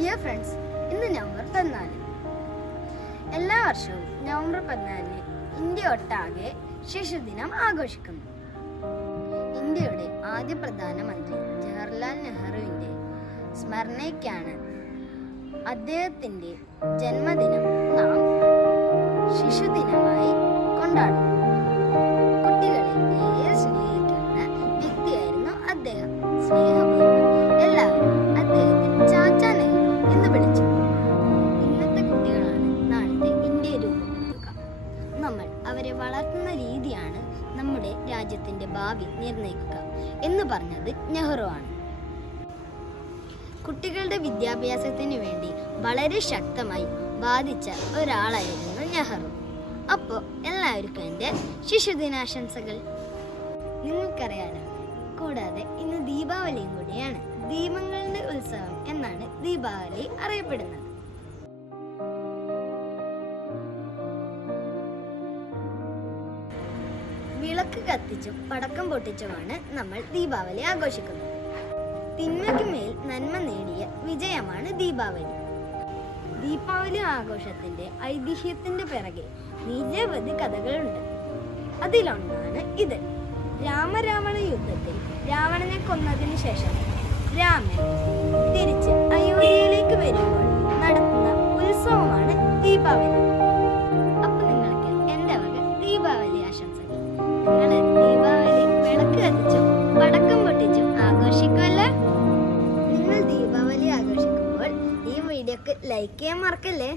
Dear friends, ഇന്ന് November 14. എല്ലാ വർഷവും നവംബർ 14 ഇന്ത്യ ഒട്ടാകെ ശിശുദിനം ആഘോഷിക്കുന്നു. ഇന്ത്യയുടെ ആദ്യ പ്രധാനമന്ത്രി ജവഹർലാൽ നെഹ്റുവിൻ്റെ സ്മരണയ്ക്കാണ് അദ്ദേഹത്തിൻ്റെ ജന്മദിനം നാം ശിശുദിനമായി കൊണ്ടാടുന്നു. കുട്ടികളെ ഏറെ സ്നേഹിക്കുന്ന വ്യക്തിയായിരുന്നു അദ്ദേഹം. സ്നേഹപൂർവ്വം എല്ലാവരും അദ്ദേഹത്തെ ചാച്ചാ നെഹ്റു എന്ന് വിളിച്ചു. ഇന്നത്തെ കുട്ടികളാണ് നാളത്തെ ഇന്ത്യയെ രൂപപ്പെടുത്തുക. നമ്മൾ അവരെ വളർത്തുന്ന രീതിയാണ് നമ്മുടെ രാജ്യത്തിൻ്റെ ഭാവി നിർണ്ണയിക്കുക എന്ന് പറഞ്ഞത് നെഹ്റു ആണ്. കുട്ടികളുടെ വിദ്യാഭ്യാസത്തിന് വേണ്ടി വളരെ ശക്തമായി വാദിച്ച ഒരാളായിരുന്നു നെഹ്റു. അപ്പോൾ എല്ലാവർക്കും എൻ്റെ ശിശുദിനാശംസകൾ. നിങ്ങൾക്കറിയാലോ, കൂടാതെ ഇന്ന് ദീപാവലിയും കൂടിയാണ്. ദീപങ്ങളുടെ ഉത്സവം എന്നാണ് ദീപാവലി അറിയപ്പെടുന്നത്. വിളക്ക് കത്തിച്ചും പടക്കം പൊട്ടിച്ചുമാണ് നമ്മൾ ദീപാവലി ആഘോഷിക്കുന്നത്. തിന്മയ്ക്ക് മേൽ നന്മ നേടിയ വിജയമാണ് ദീപാവലി. ദീപാവലി ആഘോഷത്തിന്റെ ഐതിഹ്യത്തിന്റെ പിറകെ നിരവധി കഥകളുണ്ട്. അതിലൊന്നാണ് ഇത്. രാമരാവണ യുദ്ധത്തിൽ രാവണനെ കൊന്നതിന് ശേഷം രാമൻ തിരിച്ച് അയോധ്യയിലേക്ക് വരുമ്പോൾ നടത്തുന്ന ഉത്സവമാണ് ദീപാവലി. അപ്പൊ നിങ്ങൾക്ക് എൻ്റെ വക ദീപാവലി ആശംസകൾ. നിങ്ങൾ ദീപാവലി വിളക്ക് കത്തിച്ചും പടക്കം പൊട്ടിച്ചും ആഘോഷിക്കുമല്ലോ. നിങ്ങൾ ദീപാവലി ആഘോഷിക്കുമ്പോൾ ഈ വീഡിയോക്ക് ലൈക്ക് ചെയ്യാൻ മറക്കല്ലേ.